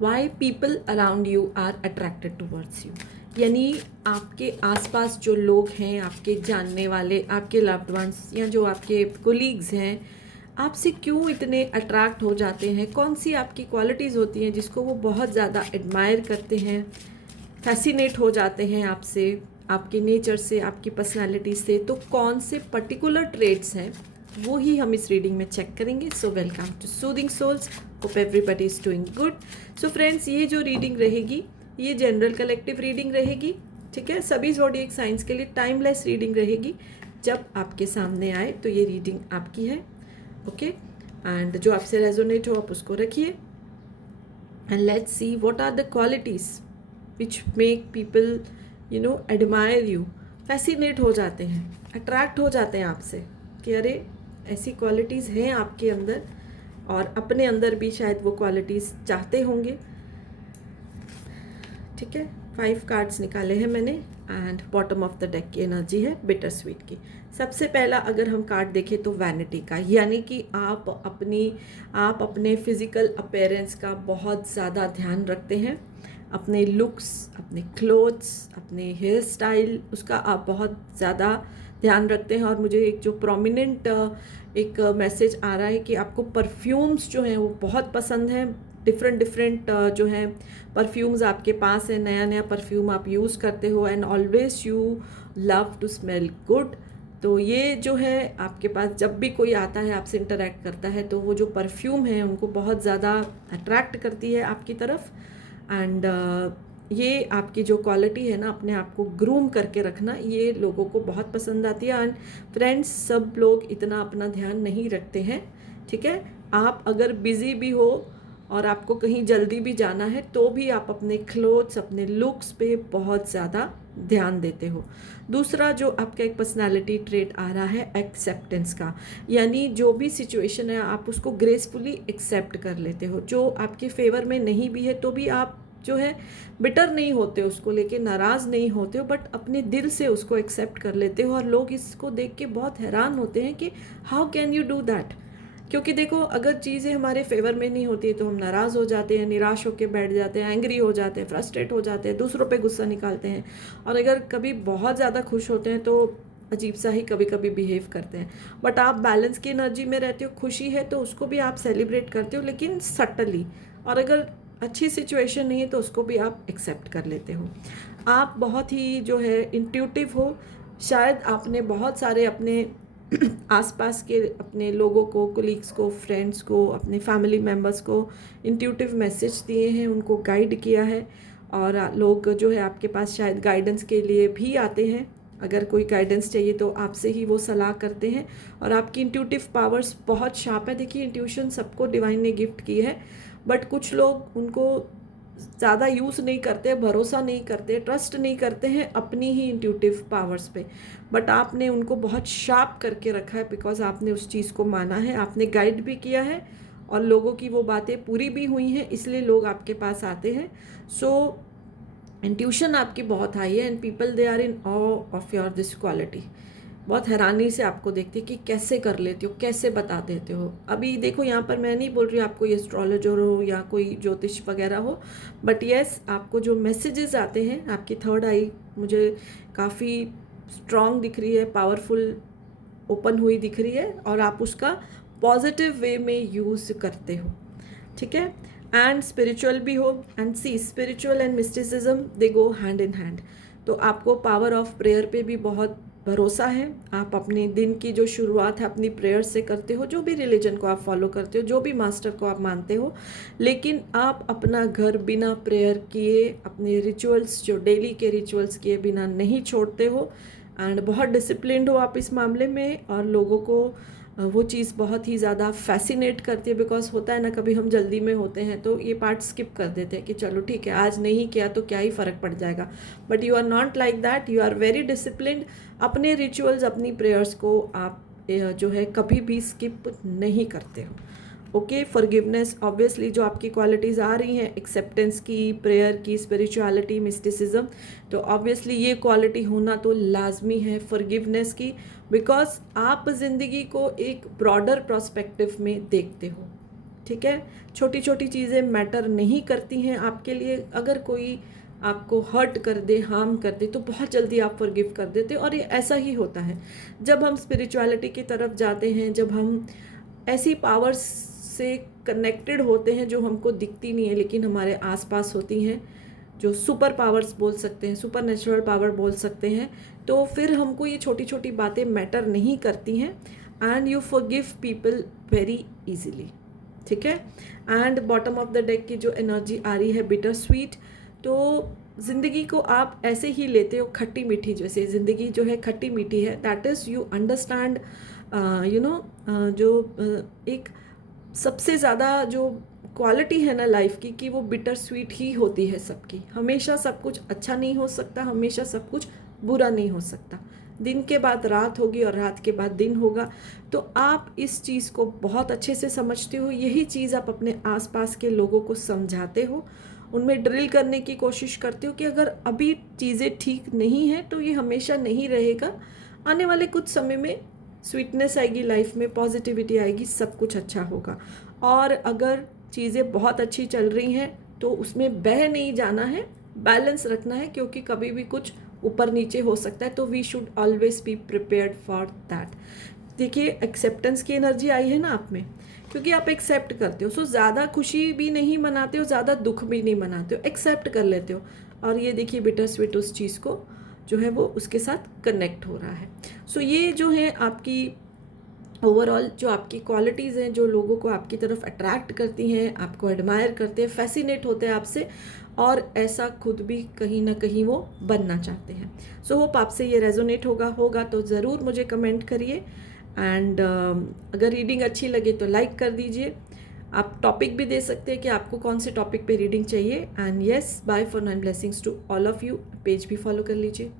Y people around you are attracted towards you, यानी आपके आसपास जो लोग हैं, आपके जानने वाले, आपके लव्ड वंस या जो आपके कोलीग्स हैं, आपसे क्यों इतने अट्रैक्ट हो जाते हैं? कौन सी आपकी क्वालिटीज़ होती हैं जिसको वो बहुत ज़्यादा एडमायर करते हैं, फैसिनेट हो जाते हैं आपसे, आपके नेचर से, आपकी पर्सनैलिटी से? तो कौन से पर्टिकुलर ट्रेड्स हैं वो ही हम इस रीडिंग में चेक करेंगे। So welcome to soothing souls, hope everybody is doing good. So friends, ये जो रीडिंग रहेगी ये जनरल कलेक्टिव रीडिंग रहेगी, ठीक है। सभी ज़ोडिएक साइंस के लिए टाइमलेस रीडिंग रहेगी। जब आपके सामने आए तो ये रीडिंग आपकी है, ओके। एंड जो आपसे रेजोनेट हो आप उसको रखिए। And let's see what are the qualities which make people admire you, fascinate हो जाते हैं, अट्रैक्ट हो जाते हैं आपसे कि अरे ऐसी क्वालिटीज़ हैं आपके अंदर, और अपने अंदर भी शायद वो क्वालिटीज़ चाहते होंगे, ठीक है। 5 कार्ड्स निकाले हैं मैंने and bottom of the deck की एनर्जी है बिटर स्वीट की। सबसे पहला अगर हम कार्ड देखें तो वैनिटी का, यानी कि आप अपने फिजिकल अपीयरेंस का बहुत ज़्यादा ध्यान रखते हैं, अपने लुक्स, अपने क्लोथ्स, अपने हेयर स्टाइल, उसका आप बहुत ज़्यादा ध्यान रखते हैं। और मुझे एक जो प्रोमिनेंट एक मैसेज आ रहा है कि आपको परफ्यूम्स जो हैं वो बहुत पसंद हैं। डिफरेंट जो हैं परफ्यूम्स आपके पास है, नया नया परफ्यूम आप यूज़ करते हो and always you love to smell good. तो ये जो है आपके पास जब भी कोई आता है, आपसे इंटरेक्ट करता है, तो वो जो परफ्यूम है उनको बहुत ज़्यादा अट्रैक्ट करती है आपकी तरफ। एंड ये आपकी जो क्वालिटी है ना, अपने आप को ग्रूम करके रखना, ये लोगों को बहुत पसंद आती है। एंड फ्रेंड्स, सब लोग इतना अपना ध्यान नहीं रखते हैं, ठीक है। आप अगर बिज़ी भी हो और आपको कहीं जल्दी भी जाना है तो भी आप अपने क्लोथ्स, अपने लुक्स पे बहुत ज़्यादा ध्यान देते हो। दूसरा जो आपका एक पर्सनालिटी ट्रेट आ रहा है एक्सेप्टेंस का, यानी जो भी सिचुएशन है आप उसको ग्रेसफुली एक्सेप्ट कर लेते हो। जो आपके फेवर में नहीं भी है तो भी आप जो है बिटर नहीं होते, उसको लेके नाराज़ नहीं होते हो, बट अपने दिल से उसको एक्सेप्ट कर लेते हो। और लोग इसको देख के बहुत हैरान होते हैं कि how can you do that. क्योंकि देखो, अगर चीज़ें हमारे फेवर में नहीं होती है तो हम नाराज़ हो जाते हैं, निराश होकर बैठ जाते हैं, एंग्री हो जाते हैं, फ्रस्ट्रेट हो जाते हैं, दूसरों पे गुस्सा निकालते हैं। और अगर कभी बहुत ज़्यादा खुश होते हैं तो अजीब सा ही कभी कभी बिहेव करते हैं। बट आप बैलेंस की एनर्जी में रहते हो, खुशी है तो उसको भी आप सेलिब्रेट करते हो, लेकिन सटली। और अगर अच्छी सिचुएशन नहीं है तो उसको भी आप एक्सेप्ट कर लेते हो। आप बहुत ही जो है इंट्यूटिव हो। शायद आपने बहुत सारे अपने आसपास के अपने लोगों को, कोलीग्स को, फ्रेंड्स को, अपने फैमिली मेम्बर्स को इंट्यूटिव मैसेज दिए हैं, उनको गाइड किया है। और लोग जो है आपके पास शायद गाइडेंस के लिए भी आते हैं। अगर कोई गाइडेंस चाहिए तो आपसे ही वो सलाह करते हैं। और आपकी इंट्यूटिव पावर्स बहुत शार्प है। देखिए, इंट्यूशन सबको डिवाइन ने गिफ्ट की है, बट कुछ लोग उनको ज़्यादा यूज़ नहीं करते, भरोसा नहीं करते, ट्रस्ट नहीं करते हैं अपनी ही इंट्यूटिव पावर्स पे। बट आपने उनको बहुत शार्प करके रखा है, बिकॉज आपने उस चीज़ को माना है, आपने गाइड भी किया है और लोगों की वो बातें पूरी भी हुई हैं, इसलिए लोग आपके पास आते हैं। सो इंट्यूशन आपकी बहुत हाई है and people they are in awe of your this quality. बहुत हैरानी से आपको देखते हैं कि कैसे कर लेते हो, कैसे बता देते हो। अभी देखो, यहाँ पर मैं नहीं बोल रही आपको ये एस्ट्रोलॉजर हो या कोई ज्योतिष वगैरह हो, बट येस, आपको जो मैसेजेस आते हैं, आपकी थर्ड आई मुझे काफ़ी स्ट्रॉन्ग दिख रही है, पावरफुल ओपन हुई दिख रही है, और आप उसका पॉजिटिव वे में यूज़ करते हो, ठीक है। एंड स्पिरिचुअल भी हो। And see, spiritual and mysticism they go hand in hand. तो आपको पावर ऑफ प्रेयर पे भी बहुत भरोसा है। आप अपने दिन की जो शुरुआत है अपनी प्रेयर से करते हो, जो भी रिलीजन को आप फॉलो करते हो, जो भी मास्टर को आप मानते हो, लेकिन आप अपना घर बिना प्रेयर किए, अपने रिचुअल्स जो डेली के रिचुअल्स किए बिना नहीं छोड़ते हो। एंड बहुत डिसिप्लिन्ड हो आप इस मामले में, और लोगों को वो चीज़ बहुत ही ज़्यादा फैसिनेट करती है। बिकॉज होता है ना, कभी हम जल्दी में होते हैं तो ये पार्ट स्किप कर देते हैं कि चलो ठीक है, आज नहीं किया तो क्या ही फ़र्क पड़ जाएगा। But you are not like that, you are very disciplined. अपने रिचुअल्स, अपनी प्रेयर्स को आप जो है कभी भी स्किप नहीं करते हो, ओके। फॉरगिवनेस, ऑब्वियसली जो आपकी क्वालिटीज़ आ रही हैं, एक्सेप्टेंस की, प्रेयर की, स्पिरिचुअलिटी, मिस्टिसिज्म, तो ऑब्वियसली ये क्वालिटी होना तो लाजमी है फॉरगिवनेस की। बिकॉज आप ज़िंदगी को एक ब्रॉडर पर्सपेक्टिव में देखते हो, ठीक है, छोटी छोटी चीज़ें मैटर नहीं करती हैं आपके लिए। अगर कोई आपको हर्ट कर दे, हार्म कर दे, तो बहुत जल्दी आप फॉरगिव कर देते हो, और ये ऐसा ही होता है जब हम स्पिरिचुअलिटी की तरफ जाते हैं, जब हम ऐसी पावर्स से कनेक्टेड होते हैं जो हमको दिखती नहीं है लेकिन हमारे आसपास होती हैं, जो सुपर पावर्स बोल सकते हैं, सुपर नेचुरल पावर बोल सकते हैं, तो फिर हमको ये छोटी छोटी बातें मैटर नहीं करती हैं, and you forgive people very easily, ठीक है। And bottom of the deck की जो एनर्जी आ रही है बिटर स्वीट, तो ज़िंदगी को आप ऐसे ही लेते हो खट्टी मीठी, जैसे ज़िंदगी जो है खट्टी मीठी है, दैट इज़ यू अंडरस्टैंड जो एक सबसे ज़्यादा जो क्वालिटी है ना लाइफ की, कि वो बिटर स्वीट ही होती है सबकी। हमेशा सब कुछ अच्छा नहीं हो सकता, हमेशा सब कुछ बुरा नहीं हो सकता। दिन के बाद रात होगी और रात के बाद दिन होगा। तो आप इस चीज़ को बहुत अच्छे से समझते हो, यही चीज़ आप अपने आसपास के लोगों को समझाते हो, उनमें ड्रिल करने की कोशिश करते हो कि अगर अभी चीज़ें ठीक नहीं हैं तो ये हमेशा नहीं रहेगा, आने वाले कुछ समय में स्वीटनेस आएगी लाइफ में, पॉजिटिविटी आएगी, सब कुछ अच्छा होगा। और अगर चीज़ें बहुत अच्छी चल रही हैं तो उसमें बह नहीं जाना है, बैलेंस रखना है, क्योंकि कभी भी कुछ ऊपर नीचे हो सकता है, तो we should always be prepared for that. देखिए एक्सेप्टेंस की एनर्जी आई है ना आप में, क्योंकि आप एक्सेप्ट करते हो, सो ज़्यादा खुशी भी नहीं मनाते हो, ज़्यादा दुख भी नहीं मनाते हो, एक्सेप्ट कर लेते हो। और ये देखिए बिटर स्वीट उस चीज़ को जो है वो उसके साथ कनेक्ट हो रहा है। सो ये जो है आपकी ओवरऑल जो आपकी क्वालिटीज़ हैं, जो लोगों को आपकी तरफ अट्रैक्ट करती हैं, आपको एडमायर करते हैं, फैसिनेट होते हैं आपसे, और ऐसा खुद भी कहीं ना कहीं वो बनना चाहते हैं। सो होप आपसे ये रेजोनेट होगा तो ज़रूर मुझे कमेंट करिए। एंड अगर रीडिंग अच्छी लगे तो लाइक कर दीजिए। आप टॉपिक भी दे सकते हैं कि आपको कौन से टॉपिक पे रीडिंग चाहिए। And yes, bye for nine, blessings to all of you. Page भी फॉलो कर लीजिए।